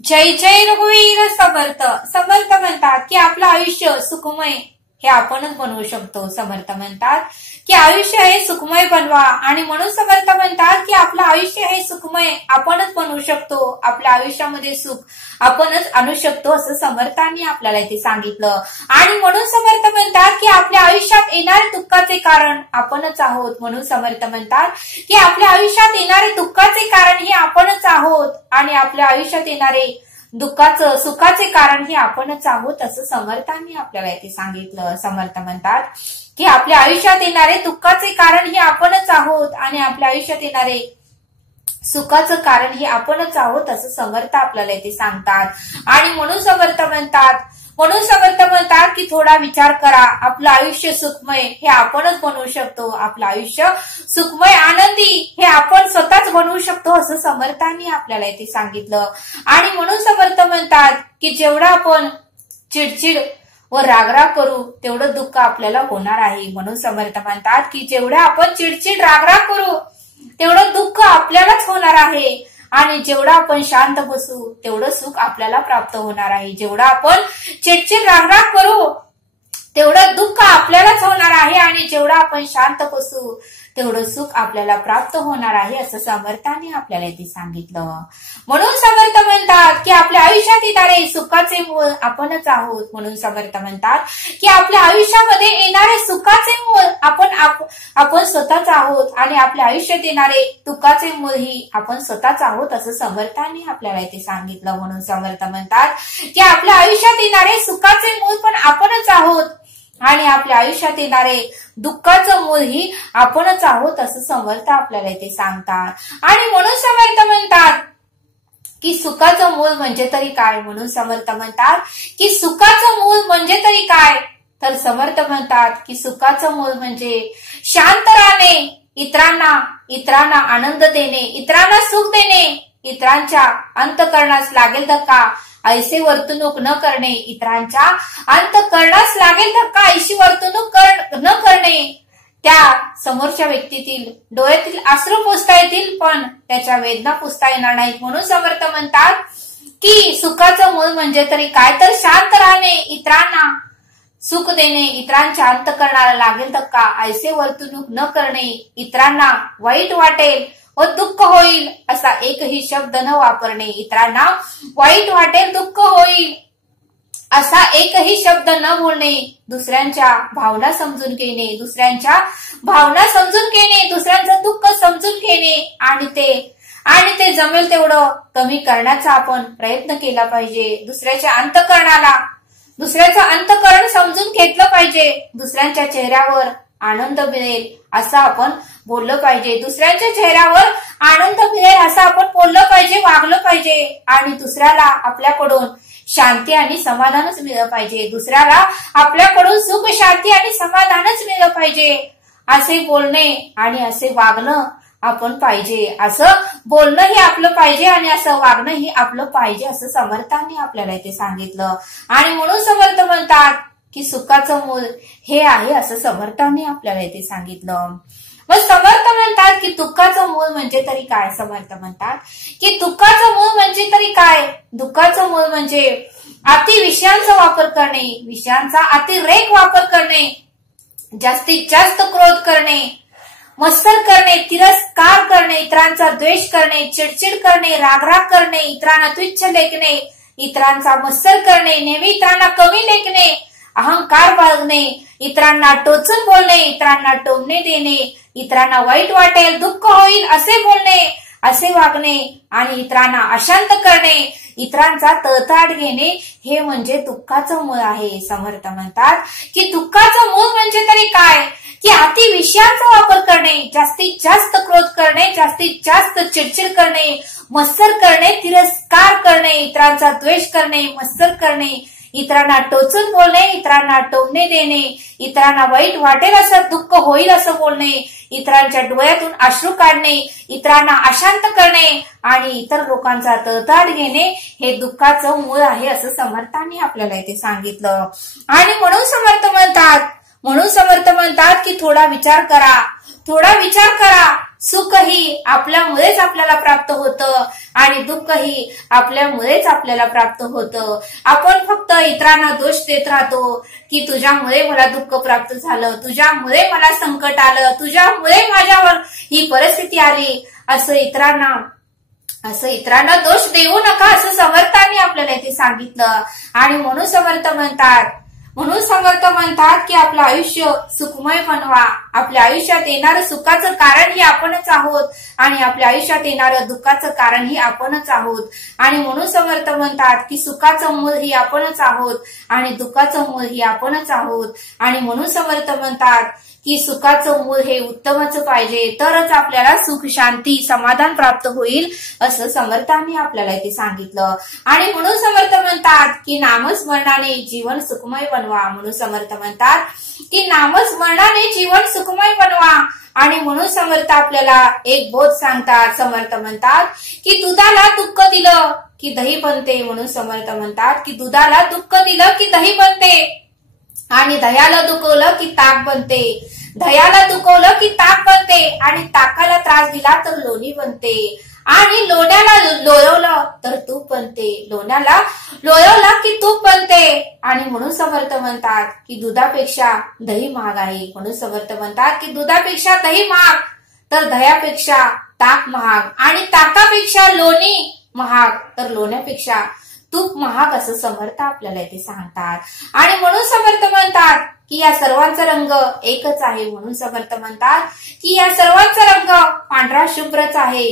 जय जय रघुवीर समर्थ. समर्थ म्हणतात की आपलं आयुष्य सुखमय हे आपणच बनवू शकतो. समर्थ म्हणतात की आयुष्य हे सुखमय बनवा आणि म्हणून समर्थ म्हणतात की आपलं आयुष्य हे सुखमय आपणच बनवू शकतो. आपल्या आयुष्यामध्ये सुख आपणच आणू शकतो असं समर्थांनी आपल्याला इथे सांगितलं. आणि म्हणून समर्थ म्हणतात की आपल्या आयुष्यात येणारे दुःखाचे कारण आपणच आहोत. म्हणून समर्थ म्हणतात की आपल्या आयुष्यात येणारे दुःखाचे कारण हे आपणच आहोत आणि आपल्या आयुष्यात येणारे दुःखाचं सुखाचे कारण हे आपणच आहोत असं समर्थांनी आपल्याला इथे सांगितलं. समर्थ म्हणतात की आपल्या आयुष्यात येणारे दुःखाचे कारण हे आपणच आहोत आणि आपल्या आयुष्यात येणारे सुखाचं कारण हे आपणच आहोत असं समर्थ आपल्याला इथे सांगतात. आणि म्हणून समर्थ म्हणतात की थोडा विचार करा. आपलं आयुष्य सुखमय हे आपणच बनवू शकतो. आपलं आयुष्य सुखमय आनंदी हे आपण स्वतःच बनवू शकतो असं समर्थांनी आपल्याला इथे सांगितलं. आणि म्हणून समर्थ म्हणतात की जेवढा आपण चिडचिड व रागराग करू तेवढं दुःख आपल्याला होणार आहे. म्हणून समर्थ म्हणतात की जेवढा आपण चिडचिड रागराग करू तेवढं दुःख आपल्यालाच होणार आहे आणि जेवढा आपण शांत बसू तेवढं सुख आपल्याला प्राप्त होणार आहे. जेवढा आपण चिडचिड रागराग करू तेवढं दुःख आपल्यालाच होणार आहे आणि जेवढा आपण शांत बसू तेवढं सुख आपल्याला प्राप्त होणार आहे असं समर्थांनी आपल्याला इथे सांगितलं. म्हणून समर्थ म्हणतात की आपल्या आयुष्यात येणारे सुखाचे मूळ आपणच आहोत. म्हणून समर्थ म्हणतात की आपल्या आयुष्यामध्ये येणारे सुखाचे मूळ आपण स्वतःच आहोत आणि आपल्या आयुष्यात येणारे दुःखाचे मूळही आपण स्वतःच आहोत असं समर्थांनी आपल्याला इथे सांगितलं. म्हणून समर्थ म्हणतात की आपल्या आयुष्यात येणारे सुखाचे मूळ पण आपणच आहोत आणि आपल्या आयुष्यात येणारे दुःखाचं मूळही आपणच आहोत असं समर्थ आपल्याला इथे सांगतात. आणि म्हणून समर्थ म्हणतात की सुखाचं मूळ म्हणजे तरी काय. म्हणून समर्थ म्हणतात की सुखाचं मूळ म्हणजे तरी काय. तर समर्थ म्हणतात की सुखाचं मूळ म्हणजे शांत राहणे, इतरांना आनंद देणे, इतरांना सुख देणे, इतरांच्या अंतःकरणास लागेल धक्का ऐसे वर्तणूक न करणे, इतरांच्या अंतःकरणास लागेल धक्का ऐशी वर्तणूक न करणे, त्या समोरच्या व्यक्तीतील डोळ्यातील अश्रू पुसता येतील पण त्याच्या वेदना पुसता येणार नाहीत. म्हणून समर्थ म्हणतात की सुखाचं मूळ म्हणजे तरी काय. तर शांत राहणे, इतरांना सुख देणे, इतरांच्या अंतःकरणाला लागेल धक्का ऐसे वर्तणूक न करणे, इतरांना वाईट वाटेल व दुःख होईल असा एकही शब्द न वापरणे, इतरांना वाईट वाटेल दुःख होईल असा एकही शब्द न बोलणे, दुसऱ्यांच्या भावना समजून घेणे, दुसऱ्यांचं दुःख समजून घेणे आणि ते जमेल तेवढं कमी करण्याचा आपण प्रयत्न केला पाहिजे. दुसऱ्याचं अंतःकरण समजून घेतलं पाहिजे. दुसऱ्यांच्या चेहऱ्यावर आनंद मिळेल असं आपण बोललं पाहिजे. दुसऱ्यांच्या चेहऱ्यावर आनंद मिळेल असं आपण बोललं पाहिजे, वागलं पाहिजे. आणि दुसऱ्याला आपल्याकडून शांती आणि समाधानच मिळलं पाहिजे. दुसऱ्याला आपल्याकडून सुख, शांती आणि समाधानच मिळलं पाहिजे. असे बोलणे आणि असे वागणं आपण पाहिजे. असं बोलणं हे आपलं पाहिजे आणि असं वागणं हे आपलं पाहिजे असं समर्थांनी आपल्याला इथे सांगितलं. आणि म्हणून समर्थ म्हणतात की सुखाचं मूळ हे आहे असं समर्थांनी आपल्याला इथे सांगितलं. मग समर्थ म्हणतात की दुःखाचं मूळ म्हणजे तरी काय. समर्थ म्हणतात की दुःखाचं मूळ म्हणजे तरी काय. दुःखाचं मूळ म्हणजे अति विषयांचा वापर करणे, विषयांचा अतिरेक वापर करणे, जास्तीत जास्त क्रोध करणे, मत्सर करणे, तिरस्कार करणे, इतरांचा द्वेष करणे, चिडचिड करणे, रागराग करणे, इतरांना तुच्छ लेखणे, इतरांचा मत्सर करणे, नेहमी इतरांना कमी लेखणे, अहंकार बाळगणे, इतरांना टोचून बोलणे, इतरांना टोमणे देणे, इतरांना वाईट वाटेल दुःख होईल असे बोलणे, असे वागणे आणि इतरांना अशांत करणे, इतरांचा तळतळाट घेणे हे म्हणजे दुःखाचं मूळ आहे. समर्थ म्हणतात की दुःखाचं मूळ म्हणजे तरी काय की अति विषयांचा वापर करणे, जास्तीत जास्त क्रोध करणे, जास्तीत जास्त चिडचिड करणे, मत्सर करणे, तिरस्कार करणे, इतरांचा द्वेष करणे, मत्सर करणे, इतरांना टोचून बोलणे, इतरांना टोमणे देणे, इतरांना वाईट वाटेल असं दुःख होईल असं बोलणे, इतरांच्या डोळ्यातून अश्रू काढणे, इतरांना अशांत करणे आणि इतर लोकांचा तळतळाट घेणे हे दुःखाचं मूळ आहे असं समर्थांनी आपल्याला इथे सांगितलं. आणि म्हणून समर्थ म्हणतात की थोडा विचार करा. सुखही आपल्यामुळेच आपल्याला प्राप्त होतं आणि दुःखही आपल्यामुळेच आपल्याला प्राप्त होतं. आपण फक्त इतरांना दोष देत राहतो की तुझ्यामुळे मला दुःख प्राप्त झालं, तुझ्यामुळे मला संकट आलं, तुझ्यामुळे माझ्यावर ही परिस्थिती आली. असं इतरांना दोष देऊ नका असं समर्थांनी आपल्याला इथे सांगितलं. आणि म्हणून समर्थ म्हणतात की आपलं आयुष्य सुखमय बनवा. आपल्या आयुष्यात येणारं सुखाचं कारण ही आपणच आहोत आणि आपल्या आयुष्यात येणारं दुःखाचं कारण ही आपणच आहोत. आणि म्हणून समर्थ म्हणतात की सुखाचं मूळ ही आपणच आहोत आणि दुःखाचं मूळ ही आपणच आहोत. आणि म्हणून समर्थ म्हणतात की सुखाचं मूळ हे उत्तमच पाहिजे, तरच आपल्याला सुख, शांती, समाधान प्राप्त होईल असं समर्थांनी आपल्याला इथे सांगितलं. आणि म्हणून समर्थ म्हणतात की नामस्मरणाने जीवन सुखमय बनवा. म्हणून समर्थ म्हणतात की नामस्मरणाने जीवन सुखमय बनवा. आणि म्हणून समर्थ आपल्याला एक बोध सांगतात. समर्थ म्हणतात की दुधाला दुःख दिलं की दही बनते. म्हणून समर्थ म्हणतात की दुधाला दुःख दिलं की दही बनते आणि दह्याला दुखवलं की ताक बनते, दह्याला दुखवलं की ताक बनते आणि ताकाला त्रास दिला तर लोणी बनते आणि लोण्याला लोळवलं तर तूप बनते, लोण्याला लोळवलं की तूप बनते. आणि म्हणून समर्थ म्हणतात की दुधापेक्षा दही महाग आहे. म्हणून समर्थ म्हणतात की दुधापेक्षा दही महाग तर दह्यापेक्षा ताक महाग आणि ताकापेक्षा लोणी महाग तर लोण्यापेक्षा तूप महाग असं समर्थ आपल्याला इथे सांगतात. आणि म्हणून समर्थ म्हणतात की या सर्वांचा रंग एकच आहे. म्हणून समर्थ म्हणतात की या सर्वांचा रंग पांढरा शुभ्रच आहे.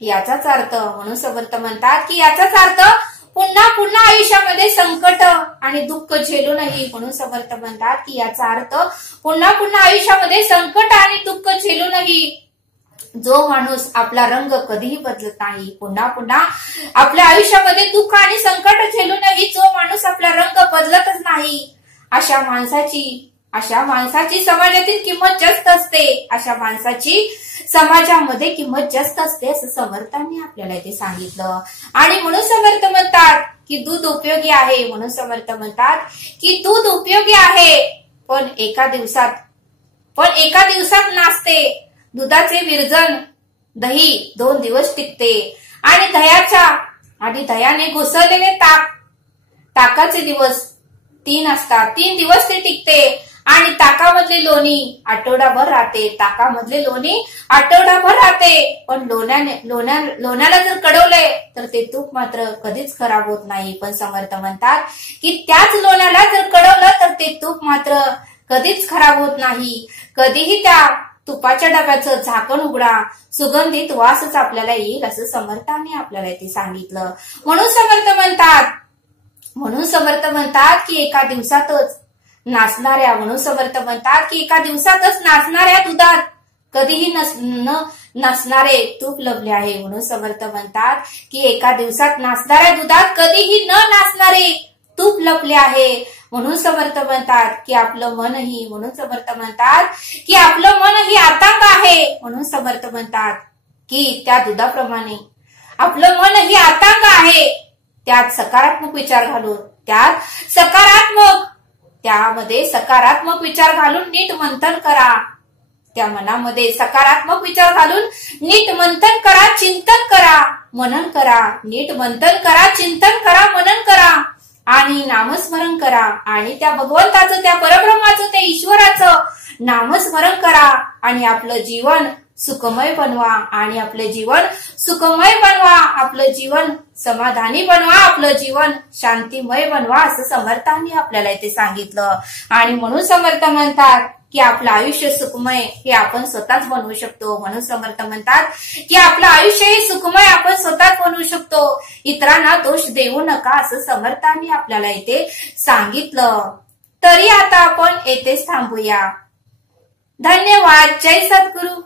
याचाच अर्थ म्हणून समर्थ म्हणतात की याचाच अर्थ पुन्हा आयुष्यामध्ये संकट आणि दुःख झेलूनही. म्हणून समर्थ म्हणतात की याचा अर्थ पुन्हा आयुष्यामध्ये संकट आणि दुःख झेलूनही जो माणूस आपला रंग कधीही बदलत नाही, पुन्हा आपल्या आयुष्यामध्ये दुःख आणि संकट झेलूनही जो माणूस आपला रंग बदलतच नाही, अशा माणसाची समाजातील किंमत जास्त असते, अशा माणसाची समाजामध्ये किंमत जास्त असते असं समर्थांनी आपल्याला इथे सांगितलं. आणि म्हणून समर्थ म्हणतात की दूध उपयोगी आहे. म्हणून समर्थ म्हणतात की दूध उपयोगी आहे पण एका दिवसात नासते. दुधाचे विरजन दही 2 दिवस टिकते आणि दह्याने घुसळलेले ताकाचे दिवस 3 असतात. 3 दिवस ते टिकते आणि ताकामधले लोणी आठवडाभर राहते, पण लोण्याला जर कडवले तर ते तूप मात्र कधीच खराब होत नाही. पण समर्थ म्हणतात की त्याच लोण्याला जर कडवलं तर ते तूप मात्र कधीच खराब होत नाही. कधीही त्या तुपाच्या डब्याचं झाकण उघडा, सुगंधित वासच आपल्याला येईल असं समर्थांनी आपल्याला इथे सांगितलं. म्हणून समर्थ म्हणतात की एका दिवसातच नाचणाऱ्या दुधात कधीही नसणारे तूप लभले आहे. म्हणून समर्थ म्हणतात की एका दिवसात नाचणाऱ्या दुधात कधीही न नाचणारे तूप लपले आहे. म्हणून समर्थ म्हणतात की आपलं मनही आतंक आहे. म्हणून समर्थ म्हणतात की त्या दुधाप्रमाणे आपलं मनही आतंक आहे. त्यात सकारात्मक विचार घालून त्यामध्ये सकारात्मक विचार घालून नीट मंथन करा. त्या मनामध्ये सकारात्मक विचार घालून नीट मंथन करा, चिंतन करा, मनन करा. नीट मंथन करा, चिंतन करा, मनन करा आणि नामस्मरण करा. आणि त्या भगवंताचं, त्या परब्रह्माचं, त्या ईश्वराचं नामस्मरण करा आणि आपलं जीवन सुखमय बनवा. आपलं जीवन समाधानी बनवा, आपलं जीवन शांतिमय बनवा असं समर्थांनी आपल्याला इथे सांगितलं. आणि म्हणून समर्थ म्हणतात की आपलं आयुष्य सुखमय हे आपण स्वतःच बनवू शकतो. म्हणून समर्थ म्हणतात की आपलं आयुष्य हे सुखमय आपण स्वतःच बनवू शकतो. इतरांना दोष देऊ नका असं समर्थांनी आपल्याला इथे सांगितलं. तरी आता आपण येथेच थांबूया. धन्यवाद. जय सद्गुरु.